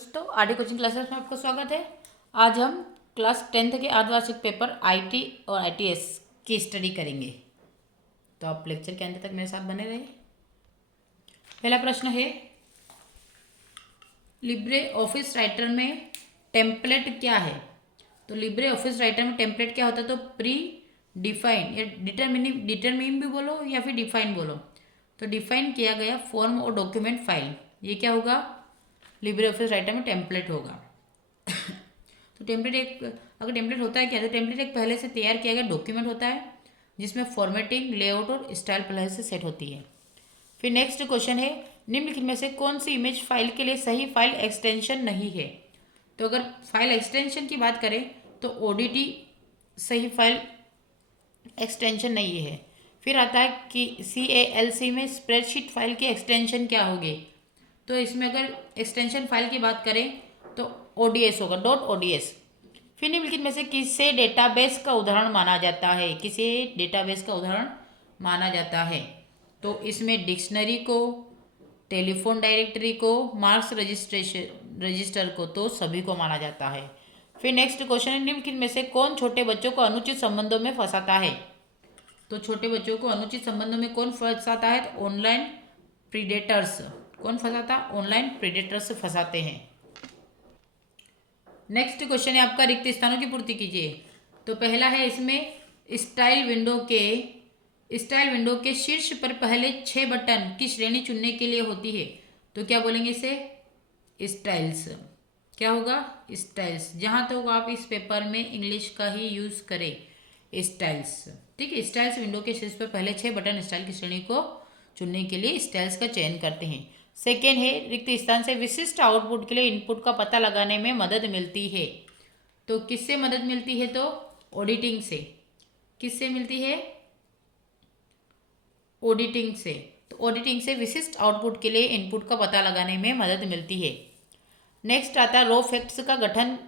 दोस्तों, RD coaching classes में आपका स्वागत है। आज हम क्लास 10th के अर्धवार्षिक पेपर आईटी और आईटीएस की स्टडी करेंगे, तो आप लेक्चर के अंत तक मेरे साथ बने रहिए। पहला प्रश्न है, लिब्रे ऑफिस राइटर में टेम्पलेट क्या है? तो लिब्रे ऑफिस राइटर में टेम्पलेट क्या होता है? तो प्री डिफाइन या डिटरमिन भी बोलो या फिर डिफाइन बोलो, तो डिफाइन किया गया फॉर्म और डॉक्यूमेंट फाइल, ये क्या होगा? लिब्रे ऑफिस राइटर में टेम्पलेट होगा। तो टेम्पलेट एक, अगर टेम्पलेट होता है क्या, तो टेम्पलेट एक पहले से तैयार किया गया डॉक्यूमेंट होता है जिसमें फॉर्मेटिंग, लेआउट और स्टाइल पहले से सेट होती है। फिर नेक्स्ट क्वेश्चन है, निम्नलिखित में से कौन सी इमेज फाइल के लिए सही फाइल एक्सटेंशन नहीं है? तो अगर फाइल एक्सटेंशन की बात करें तो ओडीटी सही फाइल एक्सटेंशन नहीं है। फिर आता है कि CALC में स्प्रेडशीट फाइल की एक्सटेंशन क्या होगी? तो इसमें अगर एक्सटेंशन फाइल की बात करें तो ODS होगा, .ods। फिर निम्नलिखित में से किसे डेटाबेस का उदाहरण माना जाता है? किसे डेटाबेस का उदाहरण माना जाता है? तो इसमें डिक्शनरी को, टेलीफोन डायरेक्टरी को, मार्क्स रजिस्टर को, तो सभी को माना जाता है। फिर नेक्स्ट क्वेश्चन है, निम्नलिखित में से कौन छोटे बच्चों को अनुचित संबंधों में फंसाता है? तो छोटे बच्चों को अनुचित संबंधों में कौन फंसाता है? तो ऑनलाइन प्रीडेटर्स। कौन फंसाता? ऑनलाइन प्रीडेटर्स फंसाते हैं। नेक्स्ट क्वेश्चन है आपका, रिक्त स्थानों की पूर्ति कीजिए। तो पहला है इसमें स्टाइल विंडो के शीर्ष पर पहले 6 बटन की श्रेणी चुनने के लिए होती है, तो क्या बोलेंगे इसे? स्टाइल्स। क्या होगा? स्टाइल्स। जहां तक आप इस पेपर में इंग्लिश का ही यूज करें, स्टाइल्स। ठीक है, स्टाइल्स विंडो के शीर्ष पर पहले 6 बटन स्टाइल की श्रेणी को चुनने के लिए स्टाइल्स का चयन करते हैं। सेकेंड है, रिक्त स्थान से विशिष्ट आउटपुट के लिए इनपुट का पता लगाने में मदद मिलती है। तो किससे मदद मिलती है? तो ऑडिटिंग से। किससे मिलती है? ऑडिटिंग से। तो ऑडिटिंग से विशिष्ट आउटपुट के लिए इनपुट का पता लगाने में मदद मिलती है। नेक्स्ट आता है, रो फैक्ट्स का गठन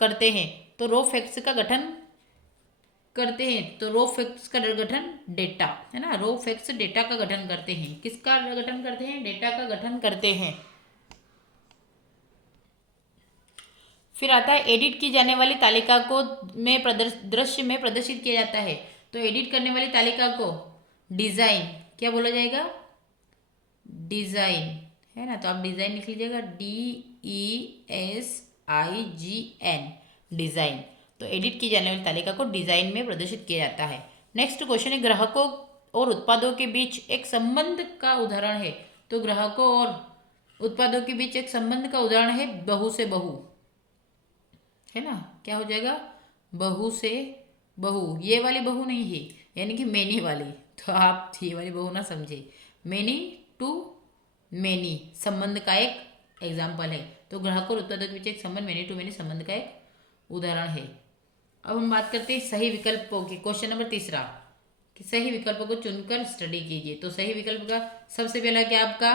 करते हैं। तो रो फैक्ट्स का गठन करते हैं, तो रो फैक्ट्स का गठन डेटा है ना, रो फैक्ट्स डेटा का गठन करते हैं। किसका गठन करते हैं? डेटा का गठन करते हैं। फिर आता है, एडिट की जाने वाली तालिका को दृश्य में प्रदर्शित किया जाता है। तो एडिट करने वाली तालिका को डिजाइन, क्या बोला जाएगा? डिजाइन, है ना। तो आप डिजाइन लिख लीजिएगा, DESIGN, डिजाइन। तो एडिट की जाने वाली तालिका को डिजाइन में प्रदर्शित किया जाता है। नेक्स्ट क्वेश्चन है, ग्राहकों और उत्पादों के बीच एक संबंध का उदाहरण है। तो ग्राहकों और उत्पादों के बीच एक संबंध का उदाहरण है बहु से बहु, है ना। क्या हो जाएगा? बहु से बहु। ये वाली बहु नहीं है, यानी कि मेनी वाली। तो आप ये वाली बहु ना समझे, मेनी टू मेनी संबंध का एक एग्जाम्पल है। तो ग्राहक और उत्पादक के बीच एक संबंध मेनी टू मेनी संबंध का एक उदाहरण है। अब हम बात करते हैं सही विकल्पों की। क्वेश्चन नंबर 3 कि सही विकल्पों को चुनकर स्टडी कीजिए। तो सही विकल्प का सबसे पहला क्या आपका?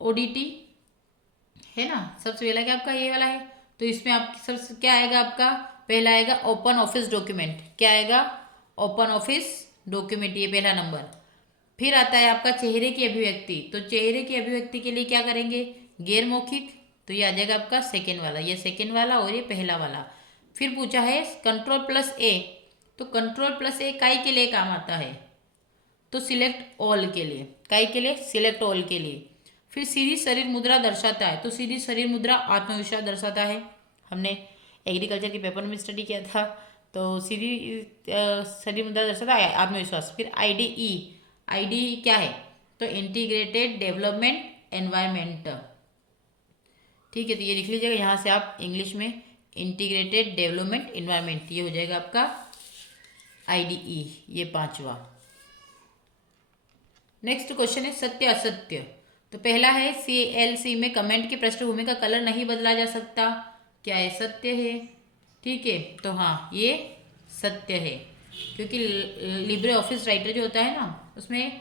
ओडीटी, है ना। सबसे पहला क्या आपका? ये वाला है। तो इसमें आप सबसे क्या आएगा आपका? पहला आएगा ओपन ऑफिस डॉक्यूमेंट। क्या आएगा? ओपन ऑफिस डॉक्यूमेंट, ये पहला नंबर। फिर आता है आपका चेहरे की अभिव्यक्ति। तो चेहरे की अभिव्यक्ति के लिए क्या करेंगे? गैर मौखिक। तो ये आ जाएगा आपका सेकेंड वाला, ये सेकेंड वाला और ये पहला वाला। फिर पूछा है Ctrl+A। तो Ctrl+A काई के लिए काम आता है? तो सिलेक्ट ऑल के लिए। काई के लिए? सिलेक्ट ऑल के लिए। फिर सीधी शरीर मुद्रा दर्शाता है। तो सीधी शरीर मुद्रा आत्मविश्वास दर्शाता है। हमने एग्रीकल्चर के पेपर में स्टडी किया था। तो सीधी शरीर मुद्रा दर्शाता है आत्मविश्वास। फिर IDE क्या है? तो इंटीग्रेटेड डेवलपमेंट एनवायरमेंट। ठीक है, तो ये लिख लीजिएगा यहाँ से आप इंग्लिश में, इंटीग्रेटेड डेवलपमेंट एनवायरमेंट, ये हो जाएगा आपका IDE, ये 5वां। नेक्स्ट क्वेश्चन है सत्य असत्य। तो पहला है CALC में कमेंट की पृष्ठभूमि का कलर नहीं बदला जा सकता। क्या है? सत्य है। ठीक है, तो हाँ ये सत्य है, क्योंकि लिब्रे ऑफिस राइटर जो होता है ना, उसमें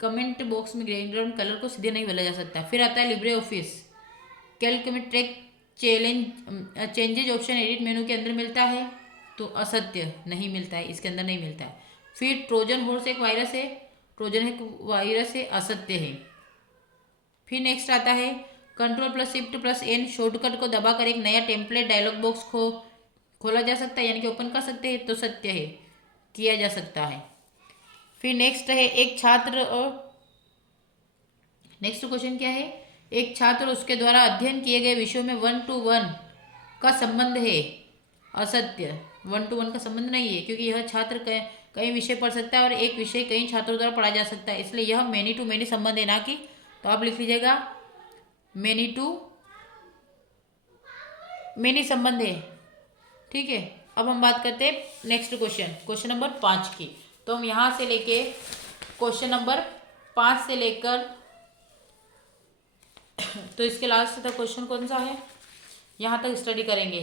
कमेंट बॉक्स में बैकग्राउंड कलर को सीधे नहीं बदला जा सकता। फिर आता है लिब्रे ऑफिस कैल्क में ट्रैक चेंजेज ऑप्शन एडिट मेनू के अंदर मिलता है। तो असत्य, नहीं मिलता है, इसके अंदर नहीं मिलता है। फिर ट्रोजन हॉर्स एक वायरस है, ट्रोजन एक वायरस है, असत्य है। फिर नेक्स्ट आता है Ctrl+Shift+N शॉर्टकट को दबाकर एक नया टेम्पलेट डायलॉग बॉक्स खोला जा सकता है, यानी कि ओपन कर सकते हैं, तो सत्य है, किया जा सकता है। फिर नेक्स्ट है एक छात्र और नेक्स्ट क्वेश्चन क्या है, एक छात्र उसके द्वारा अध्ययन किए गए विषयों में 1-to-1 का संबंध है। असत्य, 1-to-1 का संबंध नहीं है, क्योंकि यह छात्र कई विषय पढ़ सकता है और एक विषय कई छात्रों द्वारा पढ़ा जा सकता है, इसलिए यह मेनी टू मेनी संबंध है, ना कि, तो आप लिख लीजिएगा मेनी टू मेनी संबंध है। ठीक है, अब हम बात करते हैं नेक्स्ट क्वेश्चन नंबर 5 की। तो हम यहाँ से लेके क्वेश्चन नंबर 5 से लेकर तो इसके लास्ट तक क्वेश्चन कौन सा है, यहाँ तक स्टडी करेंगे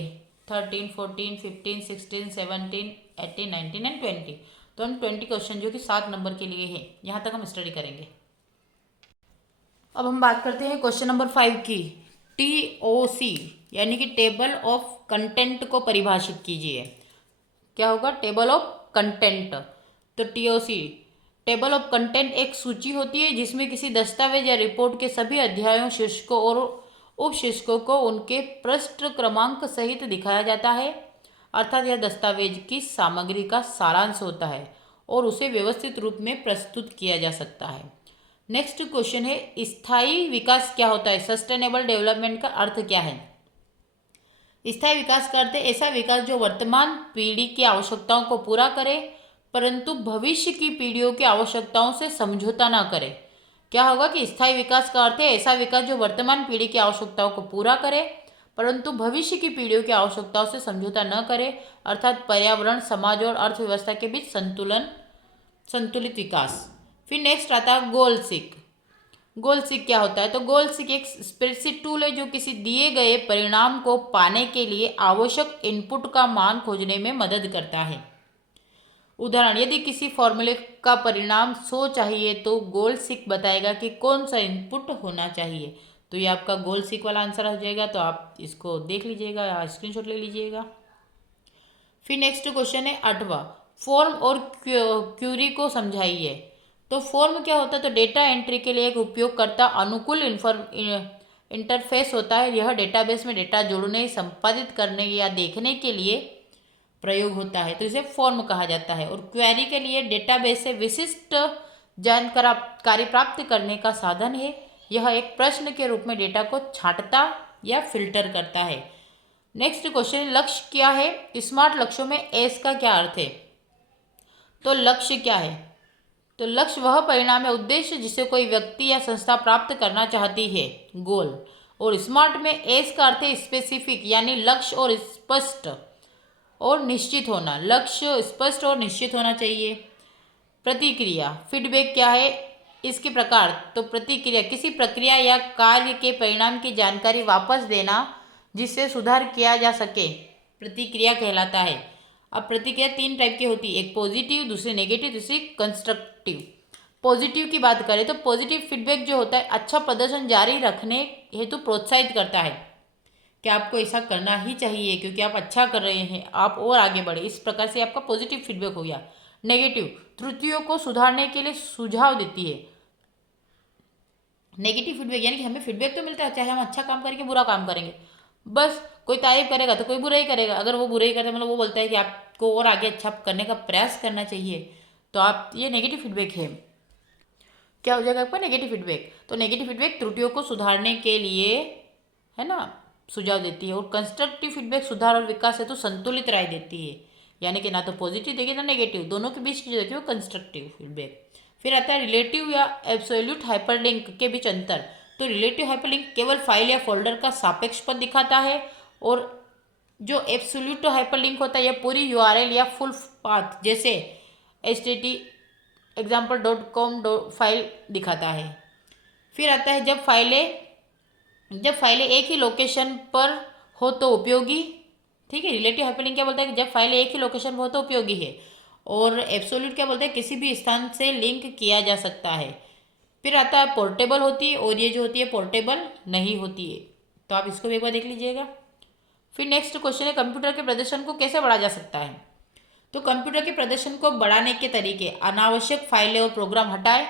13, 14, 15, 16, 17, 18, 19 एंड 20। तो हम 20 क्वेश्चन जो कि 7 नंबर के लिए है, यहाँ तक हम स्टडी करेंगे। अब हम बात करते हैं क्वेश्चन नंबर 5 की। TOC यानी कि टेबल ऑफ कंटेंट को परिभाषित कीजिए। क्या होगा, टेबल ऑफ कंटेंट। तो TOC टेबल ऑफ कंटेंट एक सूची होती है जिसमें किसी दस्तावेज या रिपोर्ट के सभी अध्यायों, शीर्षकों और उपशीर्षकों को उनके पृष्ठ क्रमांक सहित दिखाया जाता है। अर्थात यह दस्तावेज की सामग्री का सारांश होता है और उसे व्यवस्थित रूप में प्रस्तुत किया जा सकता है। नेक्स्ट क्वेश्चन है, स्थायी विकास क्या होता है? सस्टेनेबल डेवलपमेंट का अर्थ क्या है? स्थायी विकास का अर्थ है ऐसा विकास जो वर्तमान पीढ़ी की आवश्यकताओं को पूरा करे परंतु भविष्य की पीढ़ियों की आवश्यकताओं से समझौता ना करे। क्या होगा कि स्थायी विकास का अर्थ है ऐसा विकास जो वर्तमान पीढ़ी की आवश्यकताओं को पूरा करे परंतु भविष्य की पीढ़ियों की आवश्यकताओं से समझौता न करे, अर्थात पर्यावरण, समाज और अर्थव्यवस्था के बीच संतुलित विकास। फिर नेक्स्ट आता है गोल सीक। गोल सीक क्या होता है? तो गोल सीक एक स्प्रेडशीट टूल है जो किसी दिए गए परिणाम को पाने के लिए आवश्यक इनपुट का मान खोजने में मदद करता है। उदाहरण, यदि किसी फॉर्मूले का परिणाम 100 चाहिए तो गोल सीक बताएगा कि कौन सा इनपुट होना चाहिए। तो ये आपका गोल सीक वाला आंसर हो जाएगा, तो आप इसको देख लीजिएगा या स्क्रीनशॉट ले लीजिएगा। फिर नेक्स्ट क्वेश्चन है 8वां, फॉर्म और क्यूरी को समझाइए। तो फॉर्म क्या होता है? तो डेटा एंट्री के लिए एक उपयोगकर्ता अनुकूल इंटरफेस होता है। यह डेटाबेस में डेटा जोड़ने, संपादित करने या देखने के लिए प्रयोग होता है, तो इसे फॉर्म कहा जाता है। और क्वेरी के लिए डेटाबेस से विशिष्ट जानकारी प्राप्त करने का साधन है। यह एक प्रश्न के रूप में डेटा को छांटता या फिल्टर करता है। नेक्स्ट क्वेश्चन, लक्ष्य क्या है? स्मार्ट लक्ष्यों में एस का क्या अर्थ है? तो लक्ष्य क्या है? तो लक्ष्य वह परिणाम है, उद्देश्य जिसे कोई व्यक्ति या संस्था प्राप्त करना चाहती है, गोल। और स्मार्ट में एस का अर्थ है स्पेसिफिक, यानी लक्ष्य और स्पष्ट और निश्चित होना। लक्ष्य स्पष्ट और निश्चित होना चाहिए। प्रतिक्रिया, फीडबैक क्या है? इसके प्रकार, तो प्रतिक्रिया किसी प्रक्रिया या कार्य के परिणाम की जानकारी वापस देना जिससे सुधार किया जा सके, प्रतिक्रिया कहलाता है। अब प्रतिक्रिया 3 टाइप की होती है, एक पॉजिटिव, दूसरी नेगेटिव, दूसरी कंस्ट्रक्टिव। पॉजिटिव की बात करें तो पॉजिटिव फीडबैक जो होता है अच्छा प्रदर्शन जारी रखने हेतु प्रोत्साहित करता है कि आपको ऐसा करना ही चाहिए क्योंकि आप अच्छा कर रहे हैं, आप और आगे बढ़े, इस प्रकार से आपका पॉजिटिव फीडबैक हो गया। नेगेटिव त्रुटियों को सुधारने के लिए सुझाव देती है। नेगेटिव फीडबैक यानी कि हमें फीडबैक तो मिलता है, चाहे हम अच्छा काम करेंगे बुरा काम करेंगे, बस कोई तारीफ करेगा तो कोई बुरा ही करेगा। अगर वो बुरा ही करता है मतलब वो बोलता है कि आपको और आगे अच्छा करने का प्रयास करना चाहिए, तो आप, ये नेगेटिव फीडबैक है। क्या हो जाएगा आपका? Negative feedback. तो नेगेटिव फीडबैक त्रुटियों को सुधारने के लिए, है ना, सुझाव देती है। और कंस्ट्रक्टिव फीडबैक सुधार और विकास है तो संतुलित राय देती है, यानी कि ना तो पॉजिटिव देगी ना नेगेटिव, दोनों के बीच की जो देखिए वो कंस्ट्रक्टिव फीडबैक। फिर आता है रिलेटिव या एब्सोल्यूट हाइपरलिंक के बीच अंतर। तो रिलेटिव हाइपरलिंक केवल फाइल या फोल्डर का सापेक्ष पद दिखाता है और जो एब्सोल्यूट हाइपरलिंक होता है यह पूरी यूआरएल या फुल पाथ जैसे http://example.com फाइल दिखाता है। फिर आता है जब फाइलें एक ही लोकेशन पर हो तो उपयोगी। ठीक है, रिलेटिव हाइपरलिंक क्या बोलता है कि जब फाइलें एक ही लोकेशन पर हो तो उपयोगी है। और एब्सोल्यूट क्या बोलते हैं, किसी भी स्थान से लिंक किया जा सकता है। फिर आता है पोर्टेबल होती है और ये जो होती है पोर्टेबल नहीं होती है, तो आप इसको भी एक बार देख लीजिएगा। फिर नेक्स्ट क्वेश्चन है कंप्यूटर के प्रदर्शन को कैसे बढ़ाया जा सकता है। तो कंप्यूटर के प्रदर्शन को बढ़ाने के तरीके, अनावश्यक फाइलें और प्रोग्राम हटाएं,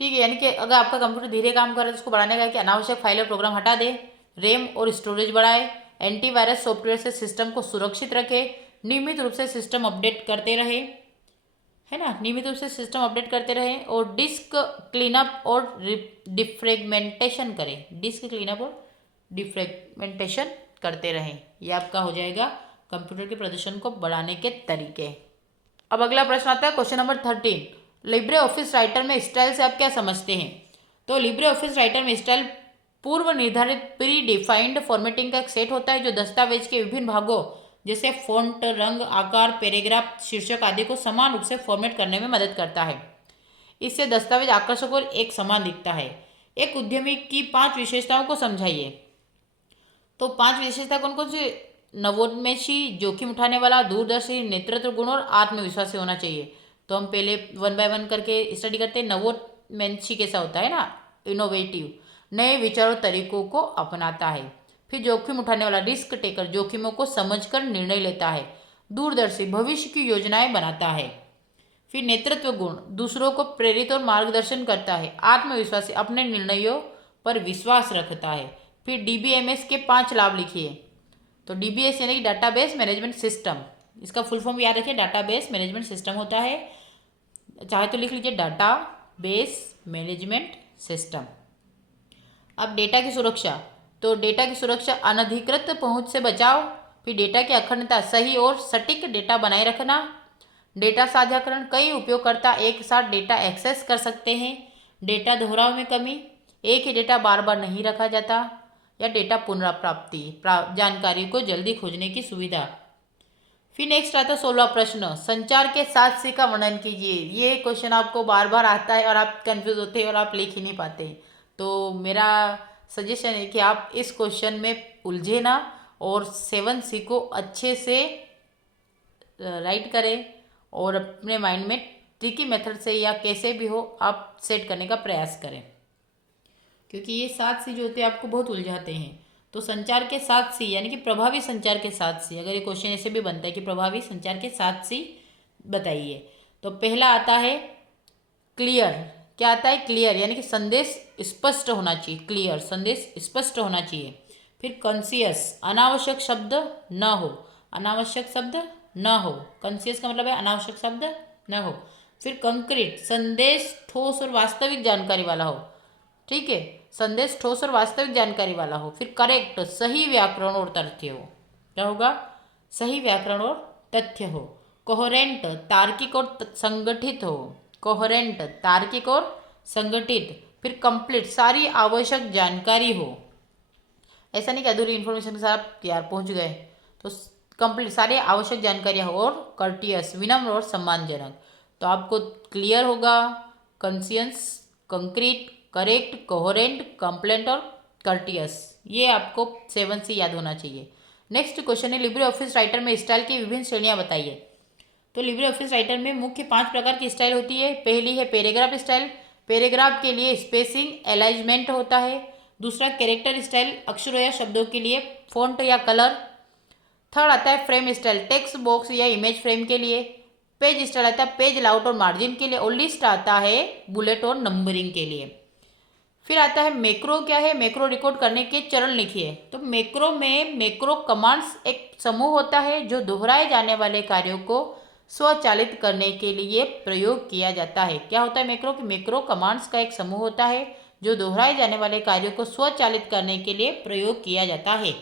ठीक है, यानी कि अगर आपका कंप्यूटर धीरे काम कर रहा है तो उसको बढ़ाने का है कि अनावश्यक फाइल और प्रोग्राम हटा दे, रैम और स्टोरेज बढ़ाए, एंटीवायरस सॉफ्टवेयर से सिस्टम को सुरक्षित रखे, नियमित रूप से सिस्टम अपडेट करते रहे, है ना, नियमित रूप से सिस्टम अपडेट करते रहें, और डिस्क क्लीनअप और डिफ्रेगमेंटेशन करें, डिस्क क्लीनअप और डिफ्रेगमेंटेशन करते रहें। ये आपका हो जाएगा कंप्यूटर के प्रदर्शन को बढ़ाने के तरीके। अब अगला प्रश्न आता है question number 13, Libre office writer में स्टाइल से आप क्या समझते हैं। तो लिब्रे ऑफिस राइटर में स्टाइल पूर्व निर्धारित प्री डिफाइंड फॉर्मेटिंग का एक सेट होता है जो दस्तावेज के विभिन्न भागों जैसे फ़ॉन्ट, रंग, आकार, पैराग्राफ, शीर्षक आदि को समान रूप से फॉर्मेट करने में मदद करता है। इससे दस्तावेज आकर्षक और एक समान दिखता है। एक उद्यमी की 5 विशेषताओं को समझाइए। तो 5 विशेषता कौन कौन सी। नवोन्मेषी, जोखिम उठाने वाला, दूरदर्शी, नेतृत्व गुण और आत्मविश्वासी होना चाहिए। तो हम पहले 1 बाय 1 करके स्टडी करते हैं। नवोन्मेषी कैसा होता है ना, इनोवेटिव, नए विचारों तरीकों को अपनाता है। फिर जोखिम उठाने वाला, रिस्क टेकर, जोखिमों को समझकर निर्णय लेता है। दूरदर्शी, भविष्य की योजनाएं बनाता है। फिर नेतृत्व गुण, दूसरों को प्रेरित और मार्गदर्शन करता है। आत्मविश्वासी, अपने निर्णयों पर विश्वास रखता है। फिर डीबीएमएस के 5 लाभ लिखिए। तो डीबीएस यानी कि डाटाबेस मैनेजमेंट सिस्टम, इसका फुल फॉर्म याद रखिए, डाटाबेस मैनेजमेंट सिस्टम होता है। चाहे तो लिख लीजिए डाटाबेस मैनेजमेंट सिस्टम। अब डेटा की सुरक्षा, तो डेटा की सुरक्षा अनधिकृत पहुंच से बचाव, फिर डेटा की अखंडता, सही और सटीक डेटा बनाए रखना, डेटा साझाकरण, कई उपयोगकर्ता एक साथ डेटा एक्सेस कर सकते हैं, डेटा दोहराव में कमी, एक ही डेटा बार बार नहीं रखा जाता, या डेटा पुनर्प्राप्ति, जानकारी को जल्दी खोजने की सुविधा। फिर नेक्स्ट आता है 16वां प्रश्न, संचार के 7 C का वर्णन कीजिए। ये क्वेश्चन आपको बार बार आता है और आप कंफ्यूज होते हैं और आप लिख ही नहीं पाते। तो मेरा सजेशन है कि आप इस क्वेश्चन में उलझे ना और 7C को अच्छे से राइट करें और अपने माइंड में ट्रिकी मेथड से या कैसे भी हो आप सेट करने का प्रयास करें, क्योंकि ये 7C जो होते हैं आपको बहुत उलझाते हैं। तो संचार के 7C यानी कि प्रभावी संचार के 7C, अगर ये क्वेश्चन ऐसे भी बनता है कि प्रभावी संचार के 7C बताइए। तो पहला आता है क्लियर। क्या आता है, क्लियर यानी कि संदेश स्पष्ट होना चाहिए, क्लियर संदेश स्पष्ट होना चाहिए। फिर कॉन्सियस, अनावश्यक शब्द न हो, अनावश्यक शब्द न हो, कॉन्सियस का मतलब है अनावश्यक शब्द न हो। फिर कंक्रीट, संदेश ठोस और वास्तविक जानकारी वाला हो, ठीक है, संदेश ठोस और वास्तविक जानकारी वाला हो। फिर करेक्ट, सही व्याकरण और तथ्य हो, क्या होगा, सही व्याकरण और तथ्य हो। कोहेरेंट, तार्किक और संगठित हो, कोहेरेंट तार्किक और संगठित। फिर कंप्लीट, सारी आवश्यक जानकारी हो, ऐसा नहीं कि अधूरी इन्फॉर्मेशन के साथ आप यार पहुंच गए। तो कंप्लीट, सारी आवश्यक जानकारियाँ हो। और कर्टियस, विनम्र और सम्मानजनक। तो आपको क्लियर होगा, कंसियंस, कंक्रीट, करेक्ट, कोहेरेंट, कंप्लेंट और कर्टियस, ये आपको 7C याद होना चाहिए। नेक्स्ट क्वेश्चन है, लिब्रे ऑफिस राइटर में स्टाइल की विभिन्न श्रेणियां बताइए। तो लिब्रे ऑफिस राइटर में मुख्य 5 प्रकार की स्टाइल होती है। पहली है पैराग्राफ स्टाइल, पैराग्राफ के लिए स्पेसिंग अलाइजमेंट होता है। दूसरा कैरेक्टर स्टाइल, अक्षरों या शब्दों के लिए फॉन्ट या कलर। थर्ड आता है फ्रेम स्टाइल, टेक्स्ट बॉक्स या इमेज फ्रेम के लिए। पेज स्टाइल आता है पेज लाउट और मार्जिन के लिए। और लिस्ट आता है बुलेट और नंबरिंग के लिए। फिर आता है मैक्रो। क्या है, मैक्रो रिकॉर्ड करने के चरण लिखिए। तो मैक्रो में मैक्रो कमांड्स एक समूह होता है जो दोहराए जाने वाले कार्यों को स्वचालित करने के लिए प्रयोग किया जाता है। क्या होता है मैक्रो, कि मैक्रो कमांड्स का एक समूह होता है जो दोहराए जाने वाले कार्यों को स्वचालित करने के लिए प्रयोग किया जाता है।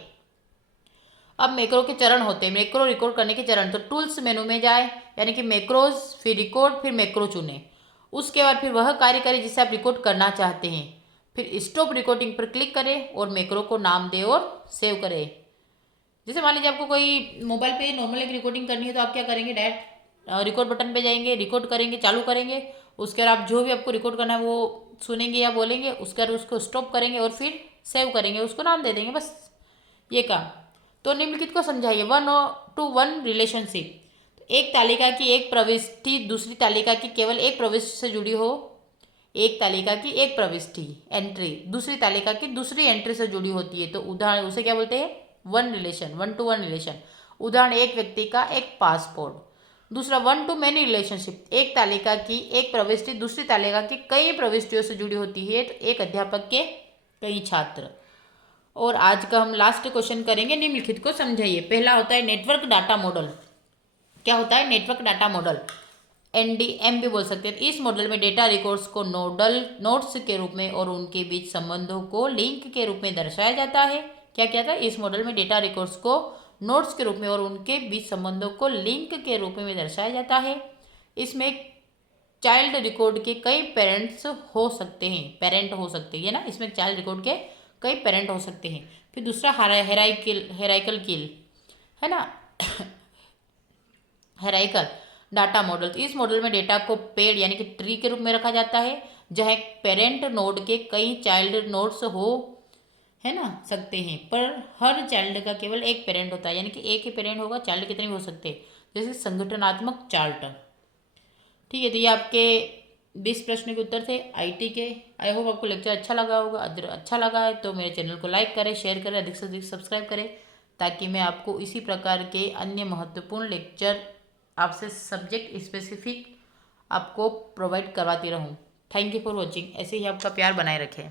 अब मैक्रो के चरण होते हैं, मैक्रो रिकॉर्ड करने के चरण। तो टूल्स मेनू में जाए, यानी कि मैक्रोज, फिर रिकॉर्ड, फिर मैक्रो चुने। उसके बाद फिर वह कार्य करें जिसे आप रिकॉर्ड करना चाहते हैं। फिर स्टॉप रिकॉर्डिंग पर क्लिक करें और मैक्रो को नाम दें और सेव करें। जैसे मान लीजिए आपको कोई मोबाइल पे नॉर्मल एक रिकॉर्डिंग करनी है, तो आप क्या करेंगे, डायरेक्ट रिकॉर्ड बटन पे जाएंगे, रिकॉर्ड करेंगे, चालू करेंगे। उसके बाद आप जो भी आपको रिकॉर्ड करना है वो सुनेंगे या बोलेंगे। उसके बाद उसको स्टॉप करेंगे और फिर सेव करेंगे, उसको नाम दे देंगे, बस ये काम। तो निम्नलिखित को समझाइए। 1-to-1 रिलेशनशिप, एक तालिका की एक प्रविष्टि दूसरी तालिका की केवल एक प्रविष्टि से जुड़ी हो। एक तालिका की एक प्रविष्टि एंट्री दूसरी तालिका की दूसरी एंट्री से जुड़ी होती है, तो उदाहरण उसे क्या बोलते हैं, 1 to 1 रिलेशन। उदाहरण, एक व्यक्ति का एक पासपोर्ट। दूसरा, वन टू मैनी रिलेशनशिप, एक तालिका की एक प्रविष्टि दूसरी तालिका की कई प्रविष्टियों से जुड़ी होती है, तो एक अध्यापक के कई छात्र। और आज का हम लास्ट क्वेश्चन करेंगे, निम्नलिखित को समझाइए। पहला होता है नेटवर्क डाटा मॉडल। क्या होता है नेटवर्क डाटा मॉडल? एनडीएम भी बोल सकते हैं। इस मॉडल में डेटा रिकॉर्ड्स को नोट्स के रूप में और उनके बीच संबंधों को लिंक के रूप में दर्शाया जाता है। क्या क्या था? इस मॉडल में डेटा रिकॉर्ड्स को नोट्स के रूप में और उनके बीच संबंधों को लिंक के रूप में दर्शाया जाता है। इसमें चाइल्ड रिकॉर्ड के कई पेरेंट हो सकते हैं ना, इसमें चाइल्ड रिकॉर्ड के कई पेरेंट हो सकते हैं। फिर दूसरा हेराइकल किल है ना, हेराइकल डाटा मॉडल। इस मॉडल में डेटा को पेड़ यानी कि ट्री के रूप में रखा जाता है, जहाँ एक पेरेंट नोड के कई चाइल्ड नोड्स हो है ना सकते हैं, पर हर चाइल्ड का केवल एक पेरेंट होता है, यानी कि एक ही पेरेंट होगा, चाइल्ड कितने भी हो सकते हैं। जैसे संगठनात्मक चार्ट। ठीक है, तो ये आपके 20 प्रश्न के उत्तर थे आईटी के। आई होप आपको लेक्चर अच्छा लगा होगा। अगर अच्छा लगा है तो मेरे चैनल को लाइक करें, शेयर करें, अधिक से अधिक सब्सक्राइब करें, ताकि मैं आपको इसी प्रकार के अन्य महत्वपूर्ण लेक्चर आपसे सब्जेक्ट स्पेसिफिक आपको प्रोवाइड करवाती रहूँ। Thank you for watching. ऐसे ही आपका प्यार बनाए रखें।